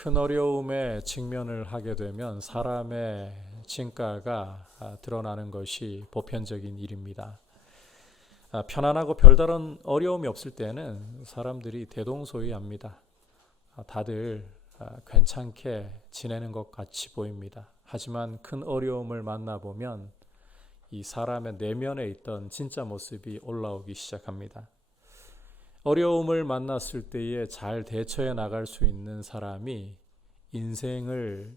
큰 어려움에 직면을 하게 되면 사람의 진가가 드러나는 것이 보편적인 일입니다. 편안하고 별다른 어려움이 없을 때는 사람들이 대동소이합니다. 다들 괜찮게 지내는 것 같이 보입니다. 하지만 큰 어려움을 만나보면 이 사람의 내면에 있던 진짜 모습이 올라오기 시작합니다. 어려움을 만났을 때에 잘 대처해 나갈 수 있는 사람이 인생을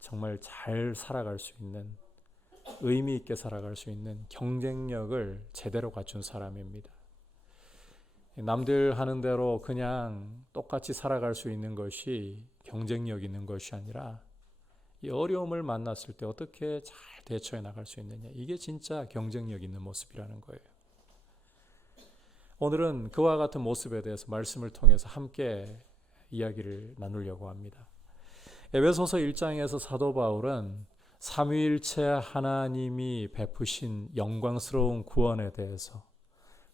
정말 잘 살아갈 수 있는, 의미 있게 살아갈 수 있는 경쟁력을 제대로 갖춘 사람입니다. 남들 하는 대로 그냥 똑같이 살아갈 수 있는 것이 경쟁력 있는 것이 아니라 이 어려움을 만났을 때 어떻게 잘 대처해 나갈 수 있느냐, 이게 진짜 경쟁력 있는 모습이라는 거예요. 오늘은 그와 같은 모습에 대해서 말씀을 통해서 함께 이야기를 나누려고 합니다. 에베소서 1장에서 사도 바울은 삼위일체 하나님이 베푸신 영광스러운 구원에 대해서,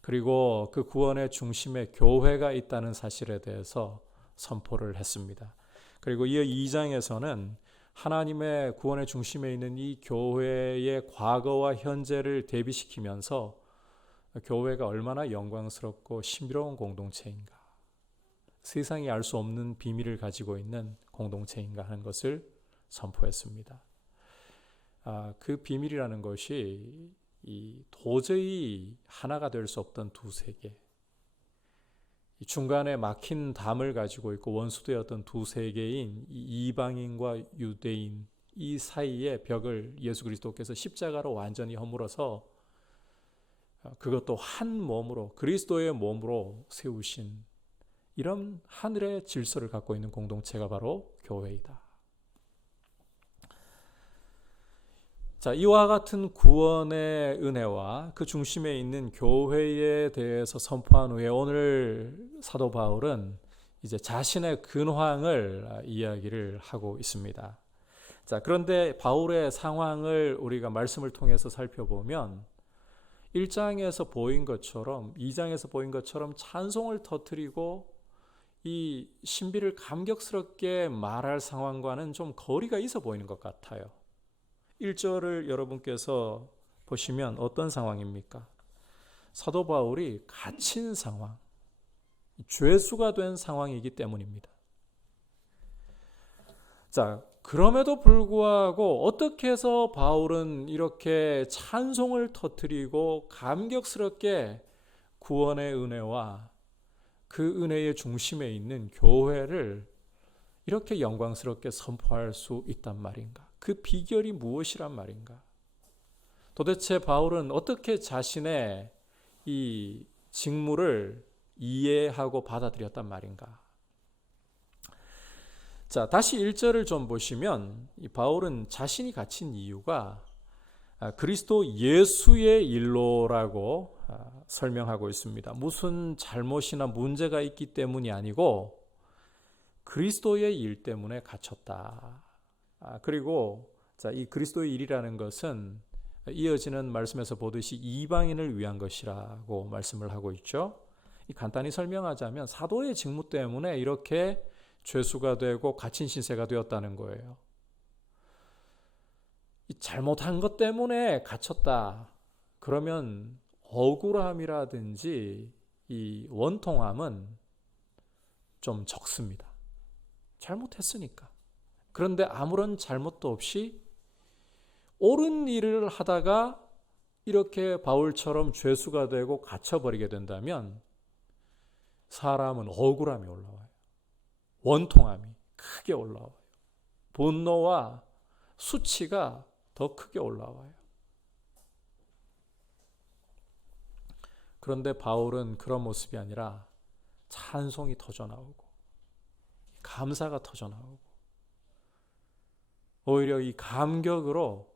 그리고 그 구원의 중심에 교회가 있다는 사실에 대해서 선포를 했습니다. 그리고 이어 2장에서는 하나님의 구원의 중심에 있는 이 교회의 과거와 현재를 대비시키면서 교회가 얼마나 영광스럽고 신비로운 공동체인가, 세상이 알 수 없는 비밀을 가지고 있는 공동체인가 하는 것을 선포했습니다. 그 비밀이라는 것이 도저히 하나가 될 수 없던 두 세계, 중간에 막힌 담을 가지고 있고 원수되었던 두 세계인 이방인과 유대인, 이 사이의 벽을 예수 그리스도께서 십자가로 완전히 허물어서 그것도 한 몸으로, 그리스도의 몸으로 세우신 이런 하늘의 질서를 갖고 있는 공동체가 바로 교회이다. 자, 이와 같은 구원의 은혜와 그 중심에 있는 교회에 대해서 선포한 후에 오늘 사도 바울은 이제 자신의 근황을 이야기를 하고 있습니다. 자, 그런데 바울의 상황을 우리가 말씀을 통해서 살펴보면 1장에서 보인 것처럼, 2장에서 보인 것처럼 찬송을 터뜨리고 이 신비를 감격스럽게 말할 상황과는 좀 거리가 있어 보이는 것 같아요. 1절을 여러분께서 보시면 어떤 상황입니까? 사도 바울이 갇힌 상황, 죄수가 된 상황이기 때문입니다. 자, 그럼에도 불구하고 어떻게 해서 바울은 이렇게 찬송을 터뜨리고 감격스럽게 구원의 은혜와 그 은혜의 중심에 있는 교회를 이렇게 영광스럽게 선포할 수 있단 말인가? 그 비결이 무엇이란 말인가? 도대체 바울은 어떻게 자신의 이 직무를 이해하고 받아들였단 말인가? 자, 다시 1절을 좀 보시면 이 바울은 자신이 갇힌 이유가 그리스도 예수의 일로라고 설명하고 있습니다. 무슨 잘못이나 문제가 있기 때문이 아니고 그리스도의 일 때문에 갇혔다. 그리고 자, 이 그리스도의 일이라는 것은 이어지는 말씀에서 보듯이 이방인을 위한 것이라고 말씀을 하고 있죠. 간단히 설명하자면 사도의 직무 때문에 이렇게 죄수가 되고 갇힌 신세가 되었다는 거예요. 잘못한 것 때문에 갇혔다. 그러면 억울함이라든지 이 원통함은 좀 적습니다. 잘못했으니까. 그런데 아무런 잘못도 없이 옳은 일을 하다가 이렇게 바울처럼 죄수가 되고 갇혀버리게 된다면 사람은 억울함이 올라와요. 원통함이 크게 올라와요. 분노와 수치가 더 크게 올라와요. 그런데 바울은 그런 모습이 아니라 찬송이 터져나오고 감사가 터져나오고 오히려 이 감격으로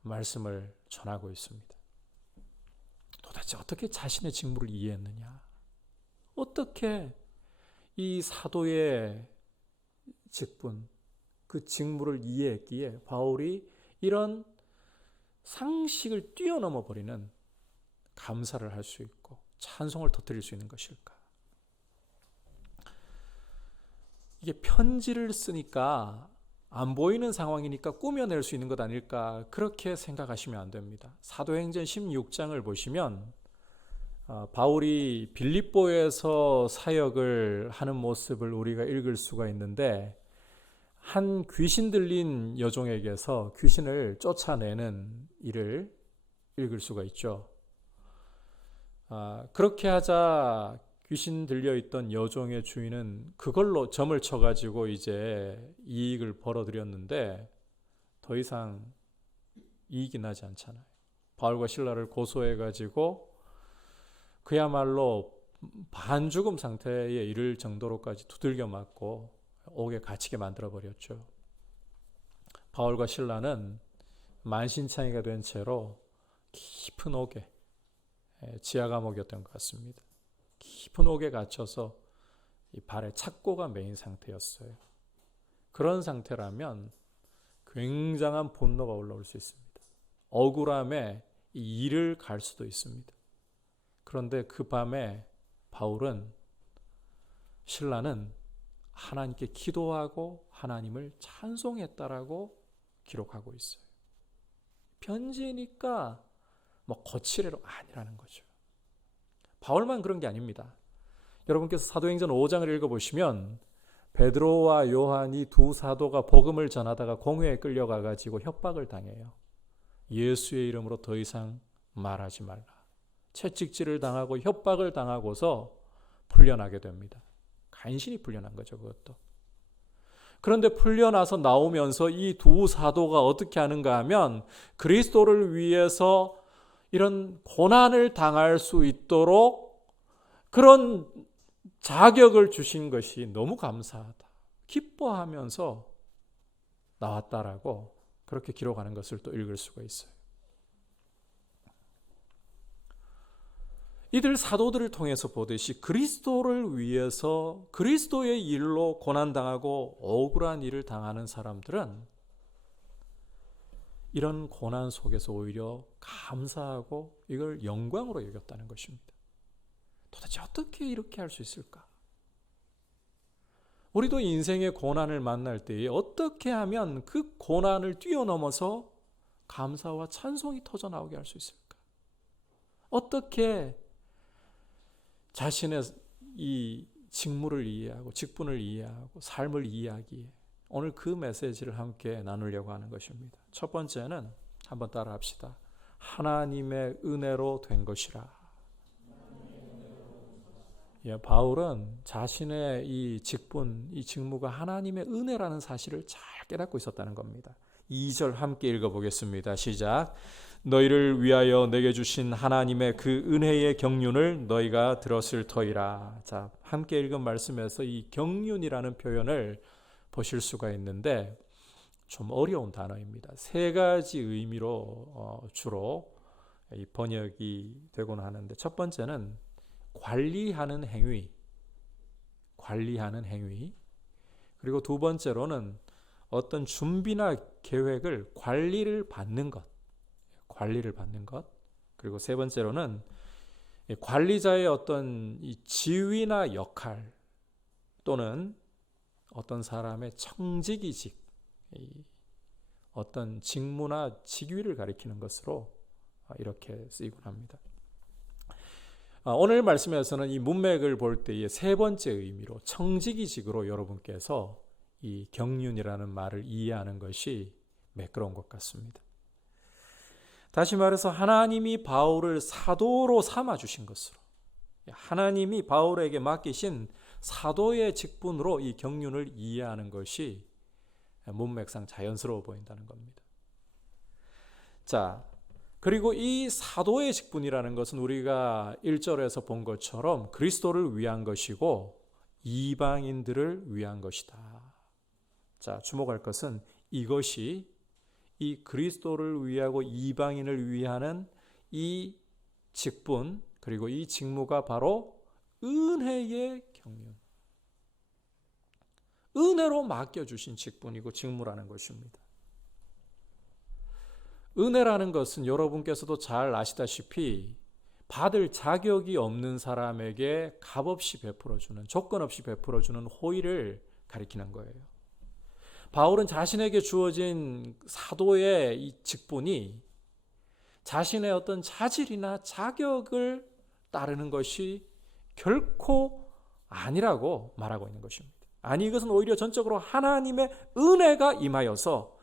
말씀을 전하고 있습니다. 도대체 어떻게 자신의 직무를 이해했느냐? 어떻게 이 사도의 직분, 그 직무를 이해했기에 바울이 이런 상식을 뛰어넘어 버리는 감사를 할 수 있고 찬송을 터뜨릴 수 있는 것일까? 이게 편지를 쓰니까 안 보이는 상황이니까 꾸며낼 수 있는 것 아닐까, 그렇게 생각하시면 안 됩니다. 사도행전 16장을 보시면 바울이 빌립보에서 사역을 하는 모습을 우리가 읽을 수가 있는데, 한 귀신 들린 여종에게서 귀신을 쫓아내는 일을 읽을 수가 있죠. 그렇게 하자 귀신 들려있던 여종의 주인은 그걸로 점을 쳐가지고 이제 이익을 벌어들였는데 더 이상 이익이 나지 않잖아요. 바울과 실라를 고소해가지고 그야말로 반죽음 상태에 이를 정도로까지 두들겨 맞고 옥에 갇히게 만들어버렸죠. 바울과 실라는 만신창이가 된 채로 깊은 옥에, 지하 감옥이었던 것 같습니다. 깊은 옥에 갇혀서 이 발에 착고가 매인 상태였어요. 그런 상태라면 굉장한 분노가 올라올 수 있습니다. 억울함에 이 일을 갈 수도 있습니다. 그런데 그 밤에 바울은, 신라는 하나님께 기도하고 하나님을 찬송했다라고 기록하고 있어요. 편지니까 뭐 거칠애로 아니라는 거죠. 바울만 그런 게 아닙니다. 여러분께서 사도행전 5장을 읽어보시면 베드로와 요한이 두 사도가 복음을 전하다가 공회에 끌려가 가지고 협박을 당해요. 예수의 이름으로 더 이상 말하지 말라. 채찍질을 당하고 협박을 당하고서 풀려나게 됩니다. 간신히 풀려난 거죠, 그것도. 그런데 풀려나서 나오면서 이 두 사도가 어떻게 하는가 하면, 그리스도를 위해서 이런 고난을 당할 수 있도록 그런 자격을 주신 것이 너무 감사하다, 기뻐하면서 나왔다라고 그렇게 기록하는 것을 또 읽을 수가 있어요. 이들 사도들을 통해서 보듯이 그리스도를 위해서 그리스도의 일로 고난당하고 억울한 일을 당하는 사람들은 이런 고난 속에서 오히려 감사하고 이걸 영광으로 여겼다는 것입니다. 도대체 어떻게 이렇게 할 수 있을까? 우리도 인생의 고난을 만날 때에 어떻게 하면 그 고난을 뛰어넘어서 감사와 찬송이 터져나오게 할 수 있을까? 어떻게 자신의 이 직무를 이해하고 직분을 이해하고 삶을 이해하기에, 오늘 그 메시지를 함께 나누려고 하는 것입니다. 첫 번째는 한번 따라 합시다. 하나님의 은혜로 된 것이라. 바울은 자신의 이 직분, 이 직무가 하나님의 은혜라는 사실을 잘 깨닫고 있었다는 겁니다. 2절 함께 읽어보겠습니다. 시작. 너희를 위하여 내게 주신 하나님의 그 은혜의 경륜을 너희가 들었을 터이라. 자, 함께 읽은 말씀에서 이 경륜이라는 표현을 보실 수가 있는데 좀 어려운 단어입니다. 세 가지 의미로 주로 이 번역이 되곤 하는데, 첫 번째는 관리하는 행위, 관리하는 행위. 그리고 두 번째로는 어떤 준비나 계획을 관리를 받는 것, 관리를 받는 것. 그리고 세 번째로는 관리자의 어떤 이 지위나 역할 또는 어떤 사람의 청지기직, 어떤 직무나 직위를 가리키는 것으로 이렇게 쓰이곤 합니다. 오늘 말씀에서는 이 문맥을 볼 때의 세 번째 의미로 청지기직으로 여러분께서 이 경륜이라는 말을 이해하는 것이 매끄러운 것 같습니다. 다시 말해서 하나님이 바울을 사도로 삼아주신 것으로, 하나님이 바울에게 맡기신 사도의 직분으로 이 경륜을 이해하는 것이 문맥상 자연스러워 보인다는 겁니다. 자, 그리고 이 사도의 직분이라는 것은 우리가 1절에서 본 것처럼 그리스도를 위한 것이고 이방인들을 위한 것이다. 자, 주목할 것은 이것이 이 그리스도를 위하고 이방인을 위하는 이 직분, 그리고 이 직무가 바로 은혜의 경륜, 은혜로 맡겨주신 직분이고 직무라는 것입니다. 은혜라는 것은 여러분께서도 잘 아시다시피 받을 자격이 없는 사람에게 값없이 베풀어주는, 조건 없이 베풀어주는 호의를 가리키는 거예요. 바울은 자신에게 주어진 사도의 이 직분이 자신의 어떤 자질이나 자격을 따르는 것이 결코 아니라고 말하고 있는 것입니다. 아니, 이것은 오히려 전적으로 하나님의 은혜가 임하여서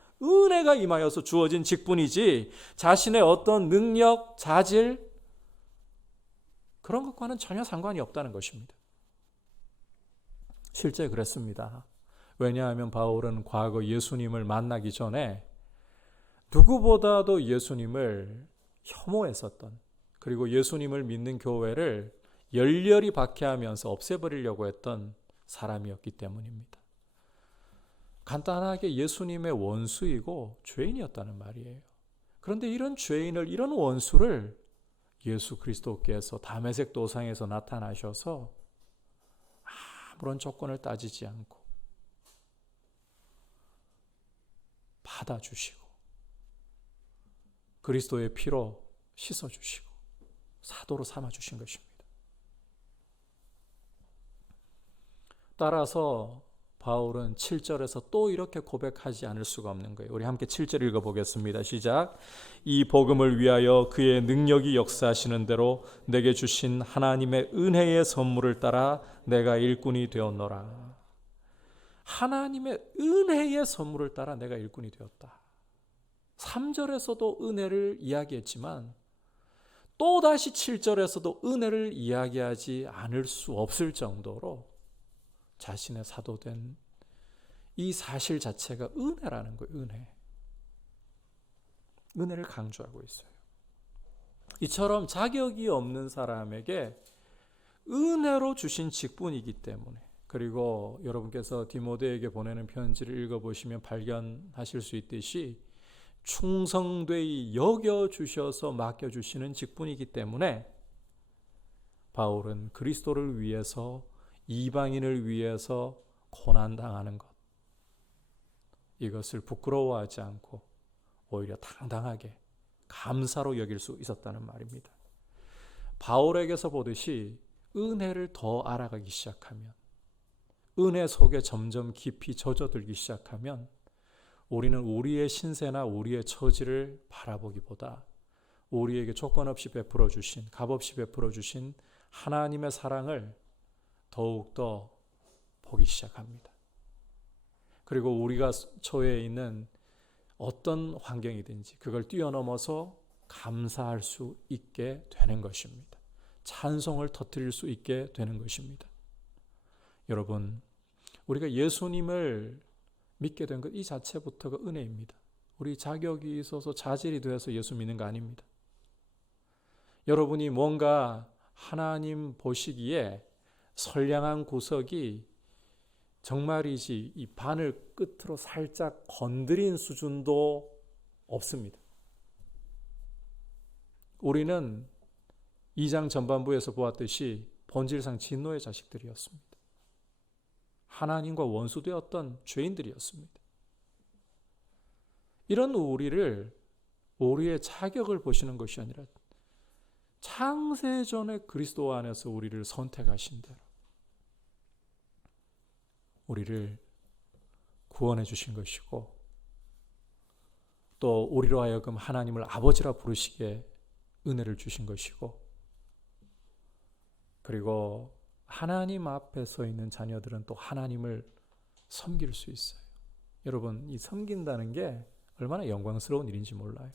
주어진 직분이지 자신의 어떤 능력, 자질 그런 것과는 전혀 상관이 없다는 것입니다. 실제 그랬습니다. 왜냐하면 바울은 과거 예수님을 만나기 전에 누구보다도 예수님을 혐오했었던, 그리고 예수님을 믿는 교회를 열렬히 박해하면서 없애버리려고 했던 사람이었기 때문입니다. 간단하게 예수님의 원수이고 죄인이었다는 말이에요. 그런데 이런 죄인을, 이런 원수를 예수 그리스도께서 다메섹 도상에서 나타나셔서 아무런 조건을 따지지 않고 받아주시고 그리스도의 피로 씻어주시고 사도로 삼아주신 것입니다. 따라서 바울은 7절에서 또 이렇게 고백하지 않을 수가 없는 거예요. 우리 함께 7절 읽어보겠습니다. 시작. 이 복음을 위하여 그의 능력이 역사하시는 대로 내게 주신 하나님의 은혜의 선물을 따라 내가 일꾼이 되었노라. 하나님의 은혜의 선물을 따라 내가 일꾼이 되었다. 3절에서도 은혜를 이야기했지만 또다시 7절에서도 은혜를 이야기하지 않을 수 없을 정도로 자신의 사도된 이 사실 자체가 은혜라는 거예요. 은혜를 강조하고 있어요. 이처럼 자격이 없는 사람에게 은혜로 주신 직분이기 때문에, 그리고 여러분께서 디모데에게 보내는 편지를 읽어보시면 발견하실 수 있듯이 충성되이 여겨주셔서 맡겨주시는 직분이기 때문에 바울은 그리스도를 위해서, 이방인을 위해서 고난당하는 것, 이것을 부끄러워하지 않고 오히려 당당하게 감사로 여길 수 있었다는 말입니다. 바울에게서 보듯이 은혜를 더 알아가기 시작하면, 은혜 속에 점점 깊이 젖어들기 시작하면 우리는 우리의 신세나 우리의 처지를 바라보기보다 우리에게 조건 없이 베풀어 주신, 값없이 베풀어 주신 하나님의 사랑을 더욱더 보기 시작합니다. 그리고 우리가 처해 있는 어떤 환경이든지 그걸 뛰어넘어서 감사할 수 있게 되는 것입니다. 찬송을 터뜨릴 수 있게 되는 것입니다. 여러분, 우리가 예수님을 믿게 된 것 이 자체부터가 은혜입니다. 우리 자격이 있어서 자질이 되어서 예수 믿는 거 아닙니다. 여러분이 뭔가 하나님 보시기에 선량한 구석이 정말이지 이 바늘 끝으로 살짝 건드린 수준도 없습니다. 우리는 2장 전반부에서 보았듯이 본질상 진노의 자식들이었습니다. 하나님과 원수되었던 죄인들이었습니다. 이런 우리를, 우리의 자격을 보시는 것이 아니라 창세전에 그리스도 안에서 우리를 선택하신 대로 우리를 구원해 주신 것이고, 또 우리로 하여금 하나님을 아버지라 부르시기에 은혜를 주신 것이고, 그리고 하나님 앞에 서 있는 자녀들은 또 하나님을 섬길 수 있어요. 여러분, 이 섬긴다는 게 얼마나 영광스러운 일인지 몰라요.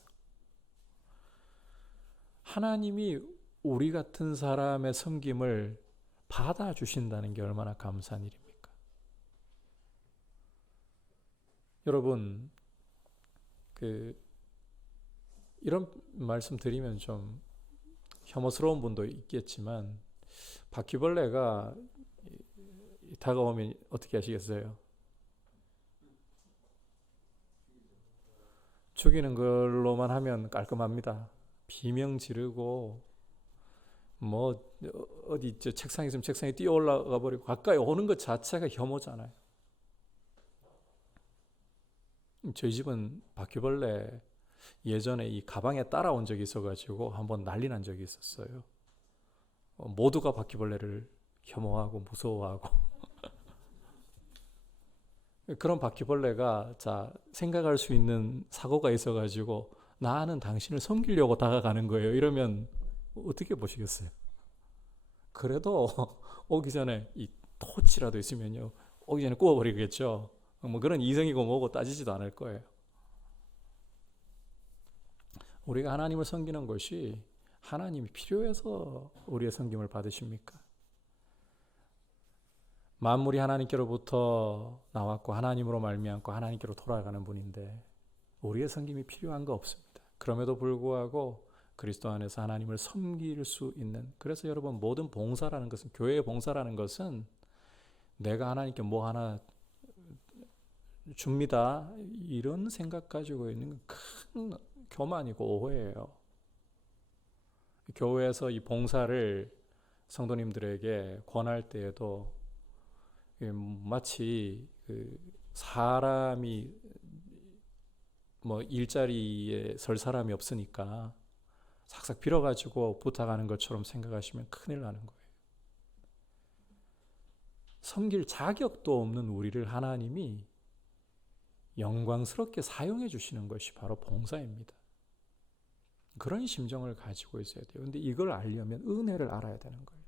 하나님이 우리 같은 사람의 섬김을 받아주신다는 게 얼마나 감사한 일입니까? 여러분, 이런 말씀 드리면 좀 혐오스러운 분도 있겠지만, 바퀴벌레가 다가오면 어떻게 하시겠어요? 죽이는 걸로만 하면 깔끔합니다. 비명 지르고 뭐 어디 책상 있으면 책상에 뛰어 올라가 버리고 가까이 오는 것 자체가 혐오잖아요. 저희 집은 바퀴벌레 예전에 이 가방에 따라온 적이 있어가지고 한번 난리 난 적이 있었어요. 모두가 바퀴벌레를 혐오하고 무서워하고 그런 바퀴벌레가 자 생각할 수 있는 사고가 있어가지고 나는 당신을 섬기려고 다가가는 거예요. 이러면 어떻게 보시겠어요? 그래도 오기 전에 이 토치라도 있으면요, 오기 전에 구워버리겠죠. 뭐 그런 이성이고 뭐고 따지지도 않을 거예요. 우리가 하나님을 섬기는 것이 하나님이 필요해서 우리의 섬김을 받으십니까? 만물이 하나님께로부터 나왔고 하나님으로 말미암고 하나님께로 돌아가는 분인데 우리의 섬김이 필요한 거 없습니다. 그럼에도 불구하고 그리스도 안에서 하나님을 섬길 수 있는, 그래서 여러분 모든 봉사라는 것은, 교회의 봉사라는 것은 내가 하나님께 뭐 하나 줍니다 이런 생각 가지고 있는 큰 교만이고 오해예요. 교회에서 이 봉사를 성도님들에게 권할 때에도 마치 사람이 뭐 일자리에 설 사람이 없으니까 삭삭 빌어가지고 부탁하는 것처럼 생각하시면 큰일 나는 거예요. 섬길 자격도 없는 우리를 하나님이 영광스럽게 사용해 주시는 것이 바로 봉사입니다. 그런 심정을 가지고 있어야 돼요. 근데 이걸 알려면 은혜를 알아야 되는 거예요.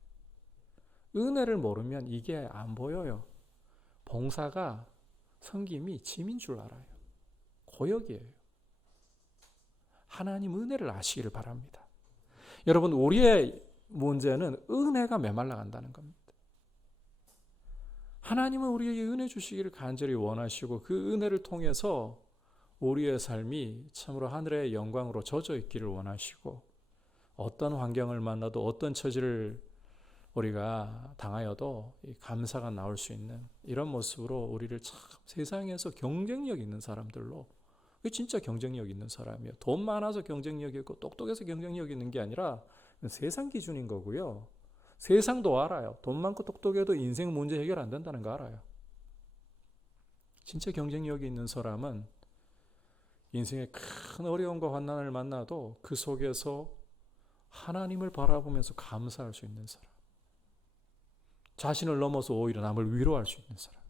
은혜를 모르면 이게 안 보여요. 봉사가, 섬김이 짐인 줄 알아요. 고역이에요. 하나님 은혜를 아시기를 바랍니다. 여러분, 우리의 문제는 은혜가 메말라 간다는 겁니다. 하나님은 우리에게 은혜 주시기를 간절히 원하시고 그 은혜를 통해서 우리의 삶이 참으로 하늘의 영광으로 젖어 있기를 원하시고, 어떤 환경을 만나도 어떤 처지를 우리가 당하여도 감사가 나올 수 있는 이런 모습으로 우리를 참 세상에서 경쟁력 있는 사람들로, 진짜 경쟁력 있는 사람이에요. 돈 많아서 경쟁력 있고 똑똑해서 경쟁력 있는 게 아니라 세상 기준인 거고요. 세상도 알아요. 돈 많고 똑똑해도 인생 문제 해결 안 된다는 거 알아요. 진짜 경쟁력이 있는 사람은 인생의 큰 어려움과 환난을 만나도 그 속에서 하나님을 바라보면서 감사할 수 있는 사람, 자신을 넘어서 오히려 남을 위로할 수 있는 사람.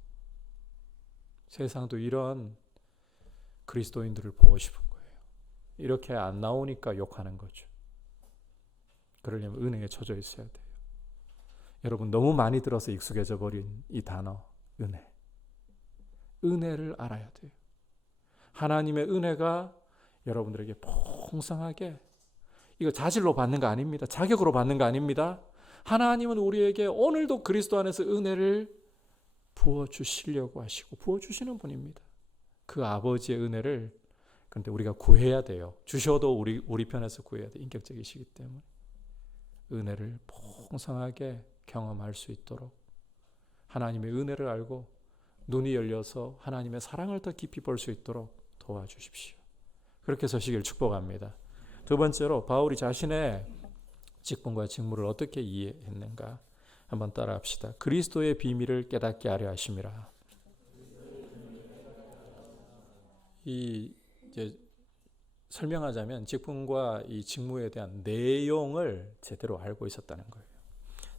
세상도 이런 그리스도인들을 보고 싶은 거예요. 이렇게 안 나오니까 욕하는 거죠. 그러려면 은혜에 젖어 있어야 돼요. 여러분, 너무 많이 들어서 익숙해져 버린 이 단어 은혜. 은혜를 알아야 돼요. 하나님의 은혜가 여러분들에게 풍성하게, 이거 자질로 받는 거 아닙니다. 자격으로 받는 거 아닙니다. 하나님은 우리에게 오늘도 그리스도 안에서 은혜를 부어주시려고 하시고 부어주시는 분입니다. 그 아버지의 은혜를 그런데 우리가 구해야 돼요. 주셔도 우리 편에서 구해야 돼요. 인격적이시기 때문에. 은혜를 풍성하게 경험할 수 있도록 하나님의 은혜를 알고 눈이 열려서 하나님의 사랑을 더 깊이 볼 수 있도록 도와주십시오. 그렇게 서시길 축복합니다. 두 번째로 바울이 자신의 직분과 직무를 어떻게 이해했는가 한번 따라합시다. 그리스도의 비밀을 깨닫게 하려 하심이라. 이제 설명하자면 직분과 이 직무에 대한 내용을 제대로 알고 있었다는 거예요.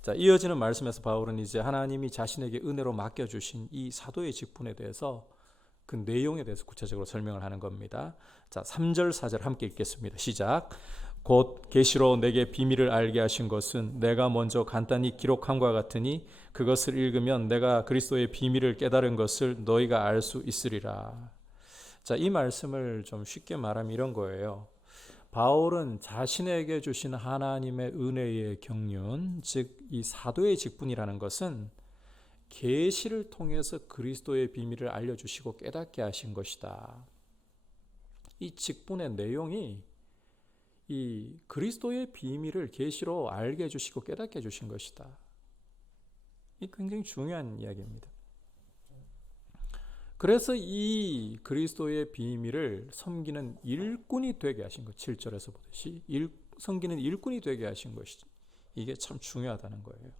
자, 이어지는 말씀에서 바울은 이제 하나님이 자신에게 은혜로 맡겨주신 이 사도의 직분에 대해서 그 내용에 대해서 구체적으로 설명을 하는 겁니다. 자, 3절 4절 함께 읽겠습니다. 시작. 곧 계시로 내게 비밀을 알게 하신 것은 내가 먼저 간단히 기록함과 같으니 그것을 읽으면 내가 그리스도의 비밀을 깨달은 것을 너희가 알 수 있으리라. 자, 이 말씀을 좀 쉽게 말하면 이런 거예요. 바울은 자신에게 주신 하나님의 은혜의 경륜, 즉 이 사도의 직분이라는 것은 계시를 통해서 그리스도의 비밀을 알려주시고 깨닫게 하신 것이다. 이 직분의 내용이 이 그리스도의 비밀을 계시로 알게 해주시고 깨닫게 해주신 것이다. 이 굉장히 중요한 이야기입니다. 그래서 이 그리스도의 비밀을 섬기는 일꾼이 되게 하신 것, 7절에서 보듯이 섬기는 일꾼이 되게 하신 것이, 이게 참 중요하다는 거예요.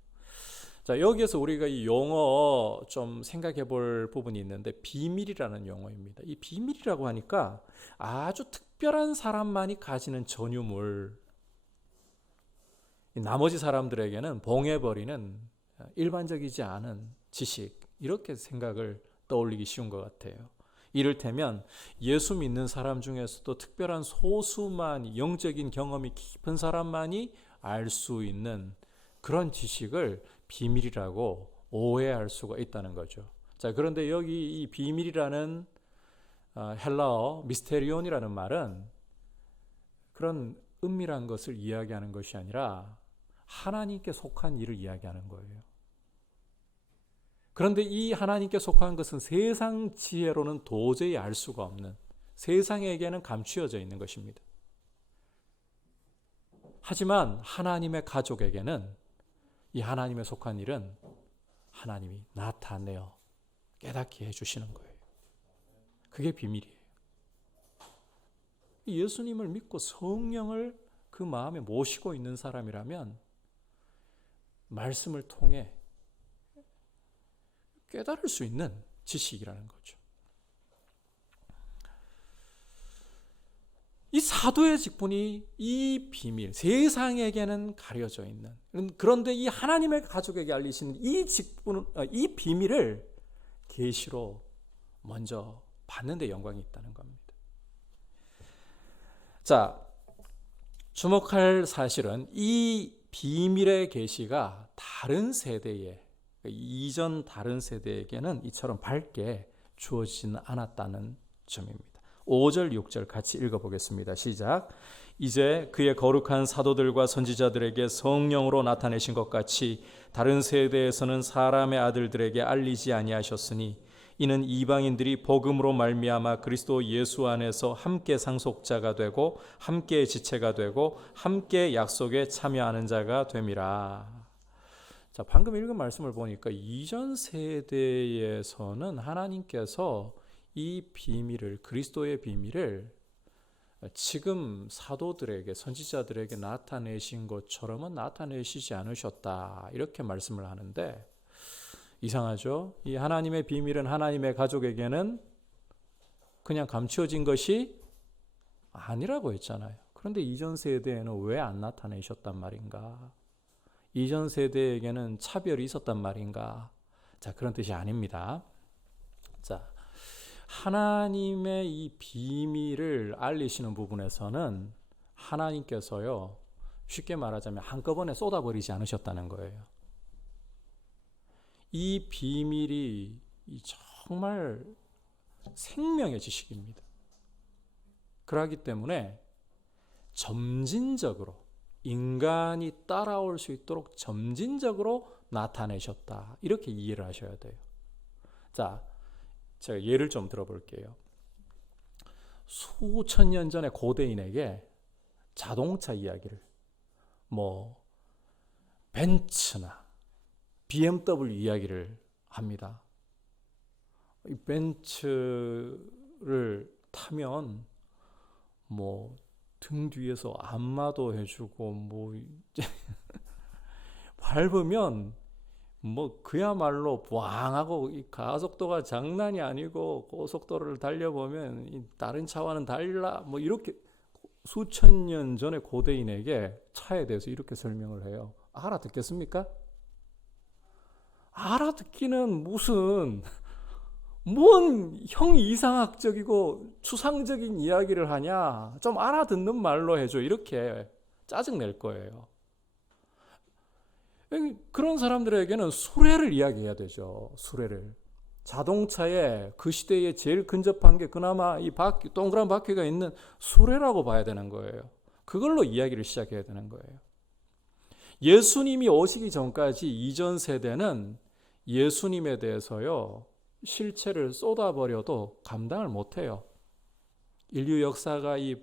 자, 여기에서 우리가 이 용어 좀 생각해 볼 부분이 있는데, 비밀이라는 용어입니다. 이 비밀이라고 하니까 아주 특별한 사람만이 가지는 전유물, 나머지 사람들에게는 봉해버리는 일반적이지 않은 지식, 이렇게 생각을 떠올리기 쉬운 것 같아요. 이를테면 예수 믿는 사람 중에서도 특별한 소수만 영적인 경험이 깊은 사람만이 알 수 있는 그런 지식을 비밀이라고 오해할 수가 있다는 거죠. 자, 그런데 여기 이 비밀이라는 헬라어 미스테리온이라는 말은 그런 은밀한 것을 이야기하는 것이 아니라 하나님께 속한 일을 이야기하는 거예요. 그런데 이 하나님께 속한 것은 세상 지혜로는 도저히 알 수가 없는, 세상에게는 감추어져 있는 것입니다. 하지만 하나님의 가족에게는 이 하나님에 속한 일은 하나님이 나타내어 깨닫게 해주시는 거예요. 그게 비밀이에요. 예수님을 믿고 성령을 그 마음에 모시고 있는 사람이라면 말씀을 통해 깨달을 수 있는 지식이라는 거죠. 이 사도의 직분이 이 비밀, 세상에게는 가려져 있는, 그런데 이 하나님의 가족에게 알리시는 이 직분, 이 비밀을 계시로 먼저 받는 데 영광이 있다는 겁니다. 자, 주목할 사실은 이 비밀의 계시가 다른 세대에, 이전 다른 세대에게는 이처럼 밝게 주어지지는 않았다는 점입니다. 5절, 6절 같이 읽어보겠습니다. 시작. 이제 그의 거룩한 사도들과 선지자들에게 성령으로 나타내신 것 같이 다른 세대에서는 사람의 아들들에게 알리지 아니하셨으니 이는 이방인들이 복음으로 말미암아 그리스도 예수 안에서 함께 상속자가 되고 함께 지체가 되고 함께 약속에 참여하는 자가 됨이라. 자, 방금 읽은 말씀을 보니까 이전 세대에서는 하나님께서 이 비밀을, 그리스도의 비밀을 지금 사도들에게, 선지자들에게 나타내신 것처럼은 나타내시지 않으셨다, 이렇게 말씀을 하는데 이상하죠? 이 하나님의 비밀은 하나님의 가족에게는 그냥 감추어진 것이 아니라고 했잖아요. 그런데 이전 세대에는 왜 안 나타내셨단 말인가? 이전 세대에게는 차별이 있었단 말인가? 자, 그런 뜻이 아닙니다. 자, 하나님의 이 비밀을 알리시는 부분에서는 하나님께서요, 쉽게 말하자면 한꺼번에 쏟아버리지 않으셨다는 거예요. 이 비밀이 정말 생명의 지식입니다. 그렇기 때문에 점진적으로 인간이 따라올 수 있도록 점진적으로 나타내셨다, 이렇게 이해를 하셔야 돼요. 자, 제가 예를 좀 들어볼게요. 수천 년 전에 고대인에게 자동차 이야기를, 벤츠나 BMW 이야기를 합니다. 이 벤츠를 타면 등 뒤에서 안마도 해주고 밟으면 그야말로 왕하고 이 가속도가 장난이 아니고 고속도로를 달려보면 다른 차와는 달라, 이렇게 수천 년 전에 고대인에게 차에 대해서 이렇게 설명을 해요. 알아듣겠습니까? 알아듣기는 뭔 형이 이상학적이고 추상적인 이야기를 하냐, 좀 알아듣는 말로 해줘, 이렇게 짜증낼 거예요. 그런 사람들에게는 수레를 이야기해야 되죠. 수레를. 자동차에 그 시대에 제일 근접한 게 그나마 이 바퀴, 동그란 바퀴가 있는 수레라고 봐야 되는 거예요. 그걸로 이야기를 시작해야 되는 거예요. 예수님이 오시기 전까지 이전 세대는 예수님에 대해서요, 실체를 쏟아버려도 감당을 못해요. 인류 역사가 이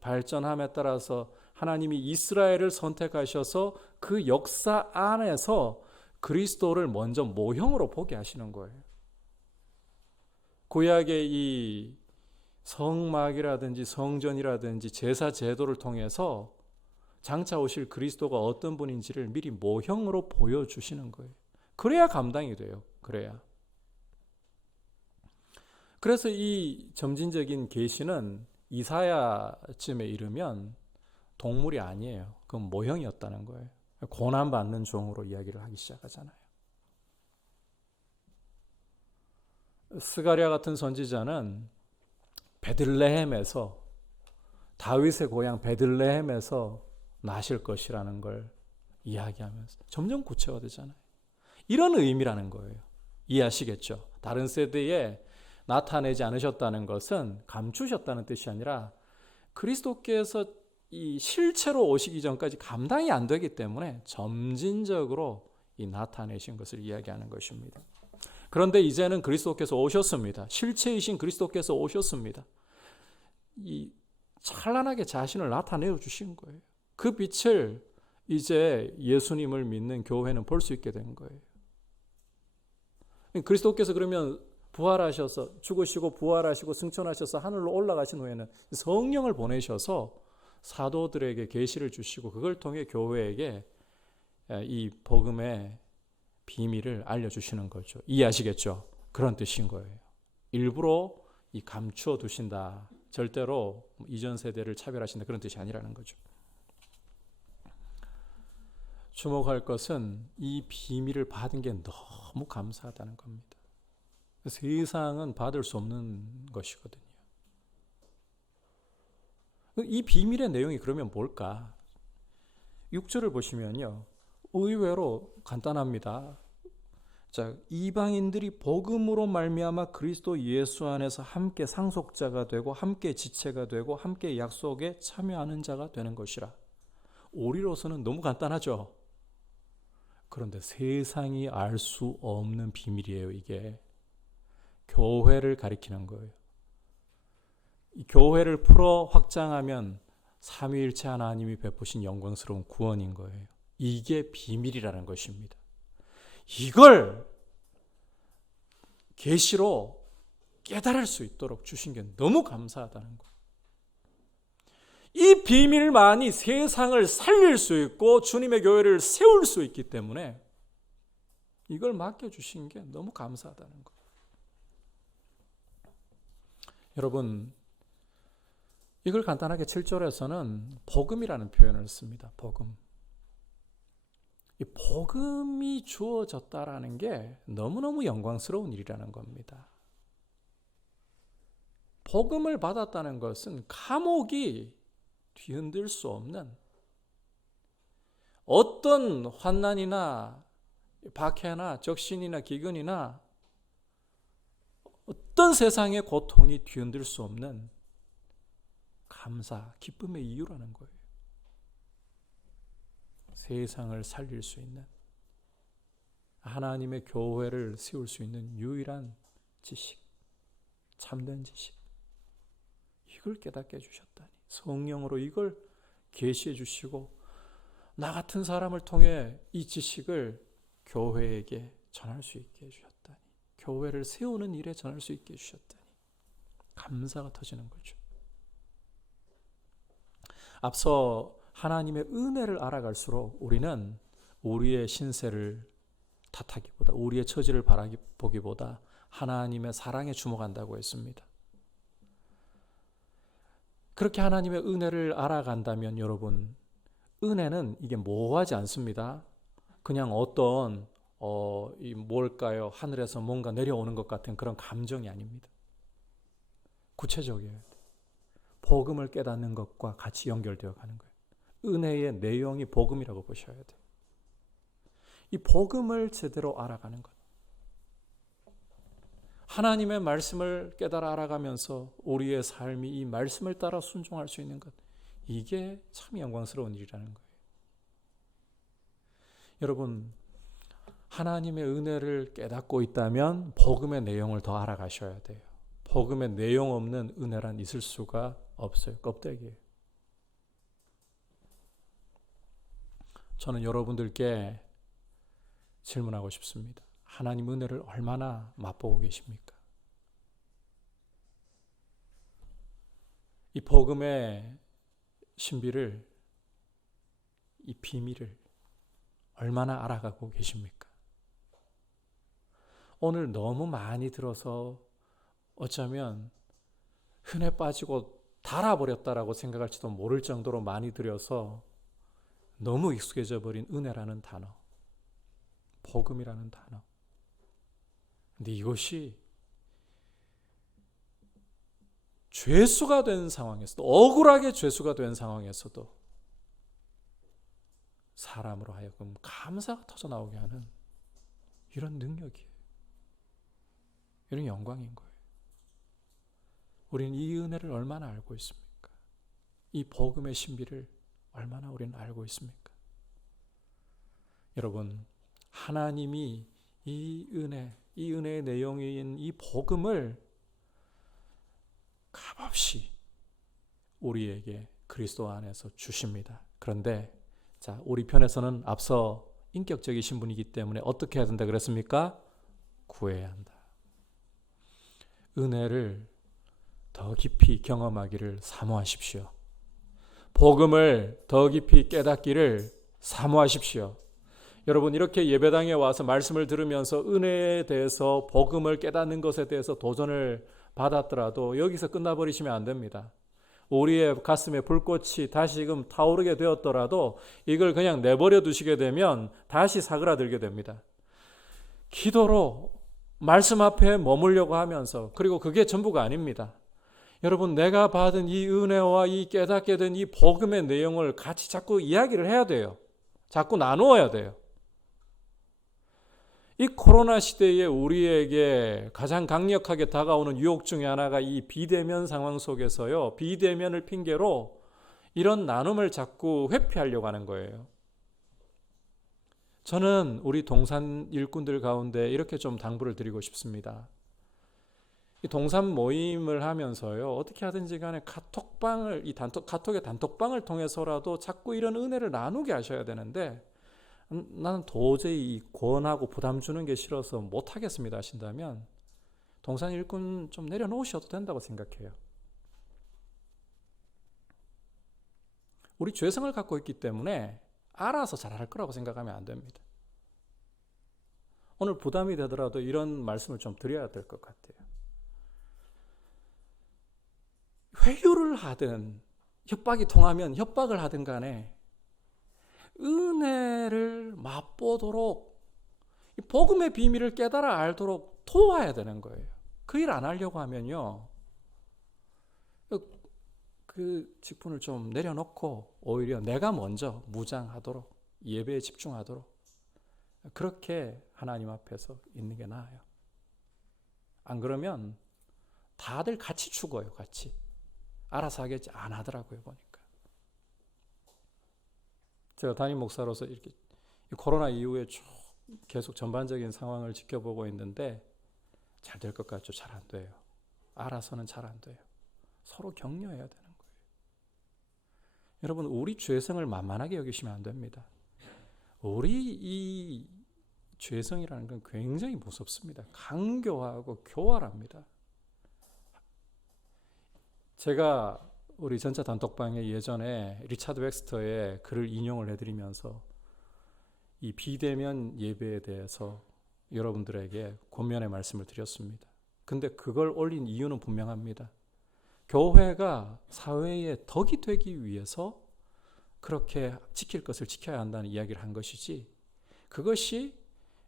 발전함에 따라서 하나님이 이스라엘을 선택하셔서 그 역사 안에서 그리스도를 먼저 모형으로 보게 하시는 거예요. 구약의 이 성막이라든지 성전이라든지 제사 제도를 통해서 장차 오실 그리스도가 어떤 분인지를 미리 모형으로 보여주시는 거예요. 그래야 감당이 돼요. 그래서 이 점진적인 계시는 이사야쯤에 이르면 동물이 아니에요. 그건 모형이었다는 거예요. 고난받는 종으로 이야기를 하기 시작하잖아요. 스가랴 같은 선지자는 베들레헴에서, 다윗의 고향 베들레헴에서 나실 것이라는 걸 이야기하면서 점점 구체화되잖아요. 이런 의미라는 거예요. 이해하시겠죠? 다른 세대에 나타내지 않으셨다는 것은 감추셨다는 뜻이 아니라 그리스도께서 이 실체로 오시기 전까지 감당이 안 되기 때문에 점진적으로 이 나타내신 것을 이야기하는 것입니다. 그런데 이제는 그리스도께서 오셨습니다. 실체이신 그리스도께서 오셨습니다. 이 찬란하게 자신을 나타내어 주신 거예요. 그 빛을 이제 예수님을 믿는 교회는 볼 수 있게 된 거예요. 그리스도께서 그러면 부활하셔서 죽으시고 부활하시고 승천하셔서 하늘로 올라가신 후에는 성령을 보내셔서 사도들에게 계시를 주시고 그걸 통해 교회에게 이 복음의 비밀을 알려주시는 거죠. 이해하시겠죠? 그런 뜻인 거예요. 일부러 이 감추어 두신다. 절대로 이전 세대를 차별하신다. 그런 뜻이 아니라는 거죠. 주목할 것은 이 비밀을 받은 게 너무 감사하다는 겁니다. 세상은 받을 수 없는 것이거든요. 이 비밀의 내용이 그러면 뭘까? 6절을 보시면요. 의외로 간단합니다. 자, 이방인들이 복음으로 말미암아 그리스도 예수 안에서 함께 상속자가 되고 함께 지체가 되고 함께 약속에 참여하는 자가 되는 것이라. 우리로서는 너무 간단하죠. 그런데 세상이 알 수 없는 비밀이에요. 이게 교회를 가리키는 거예요. 이 교회를 풀어 확장하면 삼위일체 하나님이 베푸신 영광스러운 구원인 거예요. 이게 비밀이라는 것입니다. 이걸 계시로 깨달을 수 있도록 주신 게 너무 감사하다는 거예요. 이 비밀만이 세상을 살릴 수 있고 주님의 교회를 세울 수 있기 때문에 이걸 맡겨주신 게 너무 감사하다는 거예요. 여러분, 이걸 간단하게 7절에서는 복음이라는 표현을 씁니다. 복음. 이 복음이 주어졌다라는 게 너무너무 영광스러운 일이라는 겁니다. 복음을 받았다는 것은 감옥이 뒤흔들 수 없는 어떤 환난이나 박해나 적신이나 기근이나 어떤 세상의 고통이 뒤흔들 수 없는 감사, 기쁨의 이유라는 거예요. 세상을 살릴 수 있는 하나님의 교회를 세울 수 있는 유일한 지식, 참된 지식, 이걸 깨닫게 해주셨다니, 성령으로 이걸 계시해 주시고 나 같은 사람을 통해 이 지식을 교회에게 전할 수 있게 해주셨다니, 교회를 세우는 일에 전할 수 있게 해주셨다니 감사가 터지는 거죠. 앞서 하나님의 은혜를 알아갈수록 우리는 우리의 신세를 탓하기보다, 우리의 처지를 바라보기보다 하나님의 사랑에 주목한다고 했습니다. 그렇게 하나님의 은혜를 알아간다면 여러분, 은혜는 이게 모호하지 않습니다. 그냥 어떤 뭘까요? 하늘에서 뭔가 내려오는 것 같은 그런 감정이 아닙니다. 구체적이어야 돼요. 복음을 깨닫는 것과 같이 연결되어 가는 거예요. 은혜의 내용이 복음이라고 보셔야 돼요. 이 복음을 제대로 알아가는 것, 하나님의 말씀을 깨달아 알아가면서 우리의 삶이 이 말씀을 따라 순종할 수 있는 것, 이게 참 영광스러운 일이라는 거예요. 여러분, 하나님의 은혜를 깨닫고 있다면 복음의 내용을 더 알아가셔야 돼요. 복음의 내용 없는 은혜란 있을 수가 없어요. 껍데기예요. 저는 여러분들께 질문하고 싶습니다. 하나님 은혜를 얼마나 맛보고 계십니까? 이 복음의 신비를, 이 비밀을 얼마나 알아가고 계십니까? 오늘 너무 많이 들어서 어쩌면 흔해 빠지고 닳아버렸다라고 생각할지도 모를 정도로 많이 들여서 너무 익숙해져 버린 은혜라는 단어, 복음이라는 단어. 근데 이것이 죄수가 된 상황에서도, 억울하게 죄수가 된 상황에서도 사람으로 하여금 감사가 터져나오게 하는 이런 능력이에요. 이런 영광인 거예요. 우리는 이 은혜를 얼마나 알고 있습니까? 이 복음의 신비를 얼마나 우리는 알고 있습니까? 여러분, 하나님이 이 은혜의 내용인 이 복음을 값없이 우리에게 그리스도 안에서 주십니다. 그런데 자, 우리 편에서는 앞서 인격적이신 분이기 때문에 어떻게 해야 된다 그랬습니까? 구해야 한다. 은혜를 더 깊이 경험하기를 사모하십시오. 복음을 더 깊이 깨닫기를 사모하십시오. 여러분, 이렇게 예배당에 와서 말씀을 들으면서 은혜에 대해서, 복음을 깨닫는 것에 대해서 도전을 받았더라도 여기서 끝나버리시면 안 됩니다. 우리의 가슴에 불꽃이 다시금 타오르게 되었더라도 이걸 그냥 내버려 두시게 되면 다시 사그라들게 됩니다. 기도로 말씀 앞에 머물려고 하면서, 그리고 그게 전부가 아닙니다. 여러분, 내가 받은 이 은혜와 이 깨닫게 된 이 복음의 내용을 같이 자꾸 이야기를 해야 돼요. 자꾸 나누어야 돼요. 이 코로나 시대에 우리에게 가장 강력하게 다가오는 유혹 중에 하나가 이 비대면 상황 속에서요, 비대면을 핑계로 이런 나눔을 자꾸 회피하려고 하는 거예요. 저는 우리 동산 일꾼들 가운데 이렇게 좀 당부를 드리고 싶습니다. 이 동산 모임을 하면서요, 어떻게 하든지 간에 카톡의 단톡방을 통해서라도 자꾸 이런 은혜를 나누게 하셔야 되는데, 나는 도저히 권하고 부담 주는 게 싫어서 못하겠습니다 하신다면 동산 일꾼 좀 내려놓으셔도 된다고 생각해요. 우리 죄성을 갖고 있기 때문에 알아서 잘할 거라고 생각하면 안 됩니다. 오늘 부담이 되더라도 이런 말씀을 좀 드려야 될 것 같아요. 회유를 하든 협박이 통하면 협박을 하든 간에 은혜를 맛보도록, 복음의 비밀을 깨달아 알도록 도와야 되는 거예요. 그 일 안 하려고 하면요, 그 직분을 좀 내려놓고 오히려 내가 먼저 무장하도록, 예배에 집중하도록, 그렇게 하나님 앞에서 있는 게 나아요. 안 그러면 다들 같이 죽어요. 같이 알아서 하겠지 안 하더라고요, 보니까. 제가 담임 목사로서 이렇게 코로나 이후에 쭉 계속 전반적인 상황을 지켜보고 있는데 잘 될 것 같죠? 잘 안 돼요. 알아서는 잘 안 돼요. 서로 격려해야 되는 거예요. 여러분, 우리 죄성을 만만하게 여기시면 안 됩니다. 우리 이 죄성이라는 건 굉장히 무섭습니다. 강교하고 교활합니다. 제가 우리 전차 단톡방에 예전에 리차드 웩스터의 글을 인용을 해드리면서 이 비대면 예배에 대해서 여러분들에게 권면의 말씀을 드렸습니다. 근데 그걸 올린 이유는 분명합니다. 교회가 사회의 덕이 되기 위해서 그렇게 지킬 것을 지켜야 한다는 이야기를 한 것이지, 그것이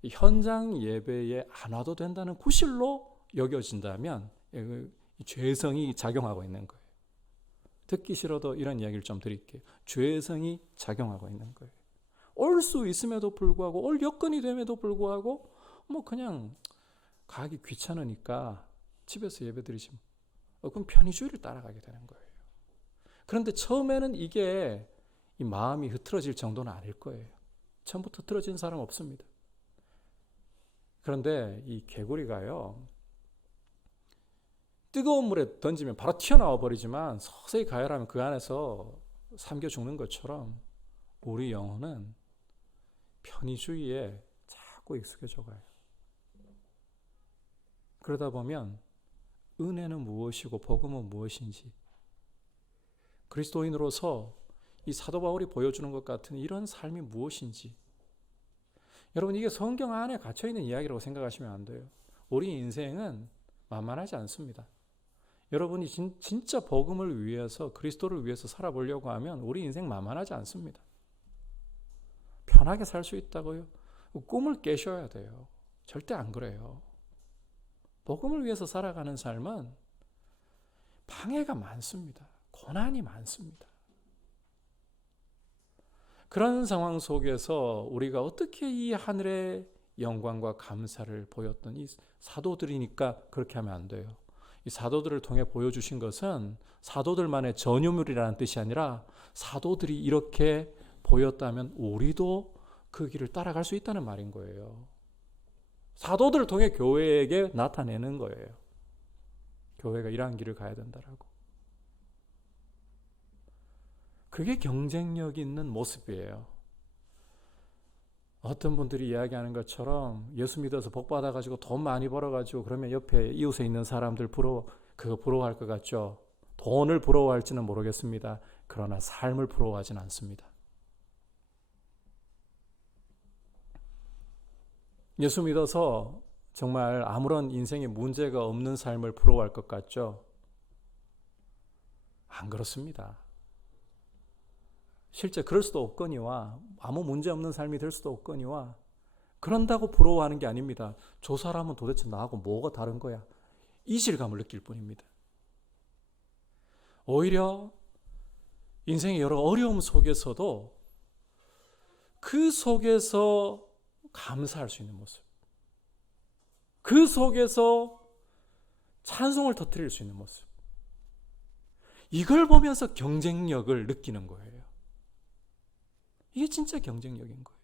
현장 예배에 안 와도 된다는 구실로 여겨진다면 죄성이 작용하고 있는 거예요. 듣기 싫어도 이런 이야기를 좀 드릴게요. 죄성이 작용하고 있는 거예요. 올 수 있음에도 불구하고, 올 여건이 됨에도 불구하고 그냥 가기 귀찮으니까 집에서 예배드리지, 그럼 편의주의를 따라가게 되는 거예요. 그런데 처음에는 이게 이 마음이 흐트러질 정도는 아닐 거예요. 처음부터 흐트러진 사람 없습니다. 그런데 이 개구리가요, 뜨거운 물에 던지면 바로 튀어나와 버리지만 서서히 가열하면 그 안에서 삼겨 죽는 것처럼 우리 영혼은 편의주의에 자꾸 익숙해져 가요. 그러다 보면 은혜는 무엇이고 복음은 무엇인지, 그리스도인으로서 이 사도 바울이 보여주는 것 같은 이런 삶이 무엇인지, 여러분, 이게 성경 안에 갇혀있는 이야기라고 생각하시면 안 돼요. 우리 인생은 만만하지 않습니다. 여러분이 진짜 복음을 위해서, 그리스도를 위해서 살아보려고 하면 우리 인생 만만하지 않습니다. 편하게 살 수 있다고요? 꿈을 깨셔야 돼요. 절대 안 그래요. 복음을 위해서 살아가는 삶은 장애가 많습니다. 고난이 많습니다. 그런 상황 속에서 우리가 어떻게 이 하늘의 영광과 감사를 보였던 이 사도들이니까 그렇게 하면 안 돼요. 이 사도들을 통해 보여주신 것은 사도들만의 전유물이라는 뜻이 아니라 사도들이 이렇게 보였다면 우리도 그 길을 따라갈 수 있다는 말인 거예요. 사도들을 통해 교회에게 나타내는 거예요. 교회가 이러한 길을 가야 된다라고. 그게 경쟁력 있는 모습이에요. 어떤 분들이 이야기하는 것처럼 예수 믿어서 복 받아가지고 돈 많이 벌어가지고 그러면 옆에 이웃에 있는 사람들 그거 부러워할 것 같죠? 돈을 부러워할지는 모르겠습니다. 그러나 삶을 부러워하지는 않습니다. 예수 믿어서 정말 아무런 인생에 문제가 없는 삶을 부러워할 것 같죠? 안 그렇습니다. 실제 그럴 수도 없거니와 아무 문제 없는 삶이 될 수도 없거니와 그런다고 부러워하는 게 아닙니다. 저 사람은 도대체 나하고 뭐가 다른 거야? 이질감을 느낄 뿐입니다. 오히려 인생의 여러 어려움 속에서도 그 속에서 감사할 수 있는 모습, 그 속에서 찬송을 터뜨릴 수 있는 모습, 이걸 보면서 경쟁력을 느끼는 거예요. 이게 진짜 경쟁력인 거예요.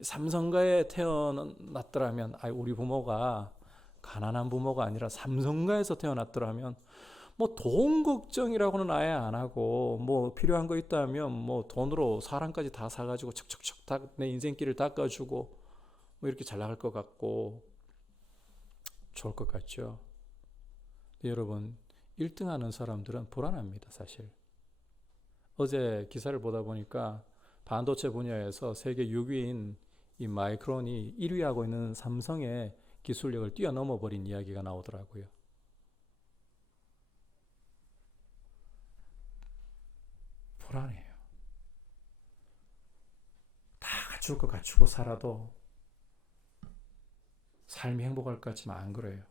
삼성가에 태어났더라면, 우리 부모가 가난한 부모가 아니라 삼성가에서 태어났더라면 뭐 돈 걱정이라고는 아예 안 하고 뭐 필요한 거 있다면 뭐 돈으로 사람까지 다 사가지고 척척척 다 내 인생길을 닦아주고 뭐 이렇게 잘 나갈 것 같고 좋을 것 같죠. 여러분 1등 하는 사람들은 불안합니다. 사실 어제 기사를 보다 보니까 반도체 분야에서 세계 6위인 이 마이크론이 1위 하고 있는 삼성의 기술력을 뛰어넘어 버린 이야기가 나오더라고요. 불안해요. 다 갖출 거 갖추고 살아도 삶이 행복할 것 같지만 안 그래요.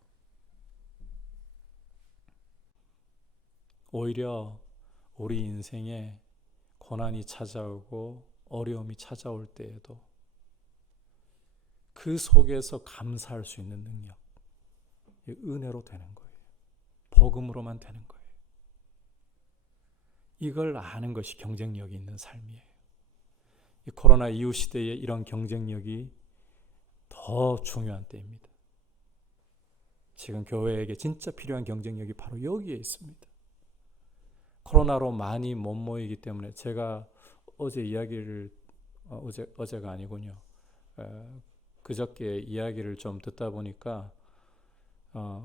오히려 우리 인생에 고난이 찾아오고 어려움이 찾아올 때에도 그 속에서 감사할 수 있는 능력, 은혜로 되는 거예요. 복음으로만 되는 거예요. 이걸 아는 것이 경쟁력이 있는 삶이에요. 이 코로나 이후 시대에 이런 경쟁력이 더 중요한 때입니다. 지금 교회에게 진짜 필요한 경쟁력이 바로 여기에 있습니다. 코로나로 많이 못 모이기 때문에 제가 어제 이야기를 어제가 아니군요. 그저께 이야기를 좀 듣다 보니까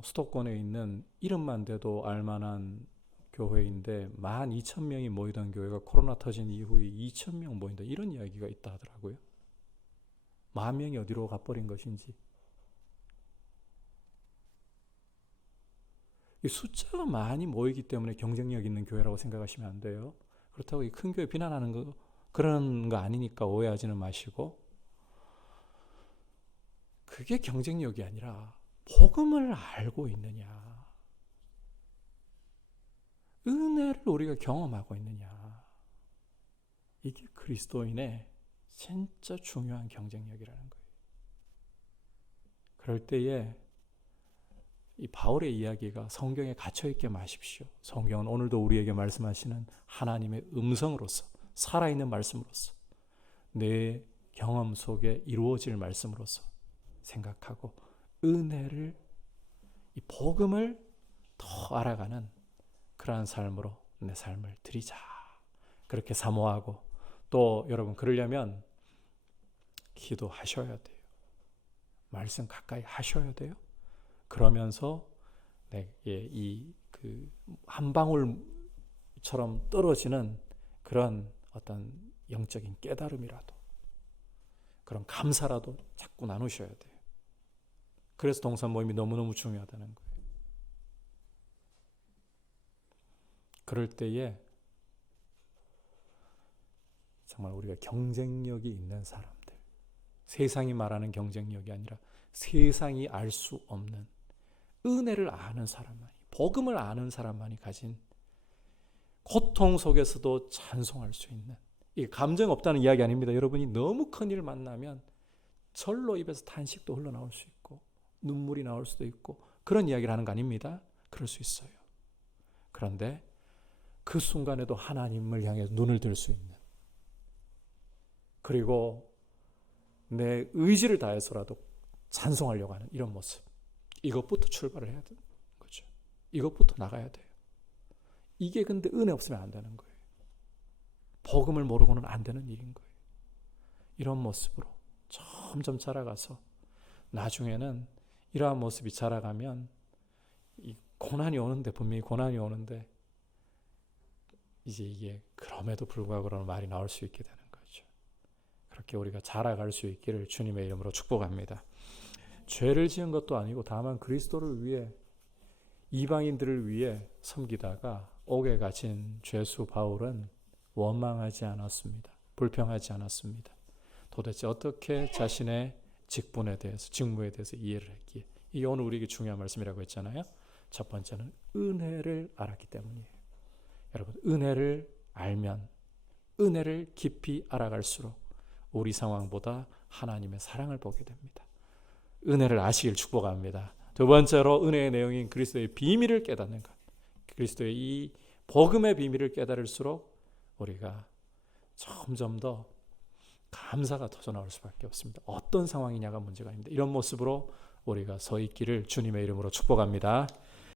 수도권에 있는 이름만 대도 알만한 교회인데 12,000명이 모이던 교회가 코로나 터진 이후에 2,000명 모인다 이런 이야기가 있다 하더라고요. 10,000명이 어디로 가버린 것인지. 이 숫자가 많이 모이기 때문에 경쟁력 있는 교회라고 생각하시면 안 돼요. 그렇다고 이 큰 교회 비난하는 거 그런 거 아니니까 오해하지는 마시고, 그게 경쟁력이 아니라 복음을 알고 있느냐, 은혜를 우리가 경험하고 있느냐, 이게 그리스도인의 진짜 중요한 경쟁력이라는 거예요. 그럴 때에 이 바울의 이야기가 성경에 갇혀있게 마십시오. 성경은 오늘도 우리에게 말씀하시는 하나님의 음성으로서, 살아있는 말씀으로서, 내 경험 속에 이루어질 말씀으로서 생각하고 은혜를, 이 복음을 더 알아가는 그러한 삶으로 내 삶을 드리자, 그렇게 사모하고, 또 여러분 그러려면 기도하셔야 돼요. 말씀 가까이 하셔야 돼요. 그러면서 내게 이 한 방울처럼 떨어지는 그런 어떤 영적인 깨달음이라도, 그런 감사라도 자꾸 나누셔야 돼요. 그래서 동산 모임이 너무너무 중요하다는 거예요. 그럴 때에 정말 우리가 경쟁력이 있는 사람들, 세상이 말하는 경쟁력이 아니라 세상이 알 수 없는 은혜를 아는 사람만이 복음을 아는 사람만이 가진 고통 속에서도 찬송할 수 있는, 이게 감정 없다는 이야기 아닙니다. 여러분이 너무 큰일 만나면 절로 입에서 탄식도 흘러나올 수 있고 눈물이 나올 수도 있고 그런 이야기를 하는 거 아닙니다. 그럴 수 있어요. 그런데 그 순간에도 하나님을 향해 눈을 들 수 있는, 그리고 내 의지를 다해서라도 찬송하려고 하는 이런 모습, 이것부터 출발을 해야 되는 거죠. 이것부터 나가야 돼요. 이게 근데 은혜 없으면 안 되는 거예요. 복음을 모르고는 안 되는 일인 거예요. 이런 모습으로 점점 자라가서 나중에는 이러한 모습이 자라가면 이 고난이 오는데, 분명히 고난이 오는데 이제 이게 그럼에도 불구하고 그런 말이 나올 수 있게 되는 거죠. 그렇게 우리가 자라갈 수 있기를 주님의 이름으로 축복합니다. 죄를 지은 것도 아니고 다만 그리스도를 위해, 이방인들을 위해 섬기다가 옥에 갇힌 죄수 바울은 원망하지 않았습니다. 불평하지 않았습니다. 도대체 어떻게 자신의 직분에 대해서, 직무에 대해서 이해를 했기에. 이게 오늘 우리에게 중요한 말씀이라고 했잖아요. 첫 번째는 은혜를 알았기 때문이에요. 여러분, 은혜를 알면, 은혜를 깊이 알아갈수록 우리 상황보다 하나님의 사랑을 보게 됩니다. 은혜를 아시길 축복합니다. 두 번째로 은혜의 내용인 그리스도의 비밀을 깨닫는 것. 그리스도의 이 복음의 비밀을 깨달을수록 우리가 점점 더 감사가 터져나올 수밖에 없습니다. 어떤 상황이냐가 문제가 아닙니다. 이런 모습으로 우리가 서 있기를 주님의 이름으로 축복합니다.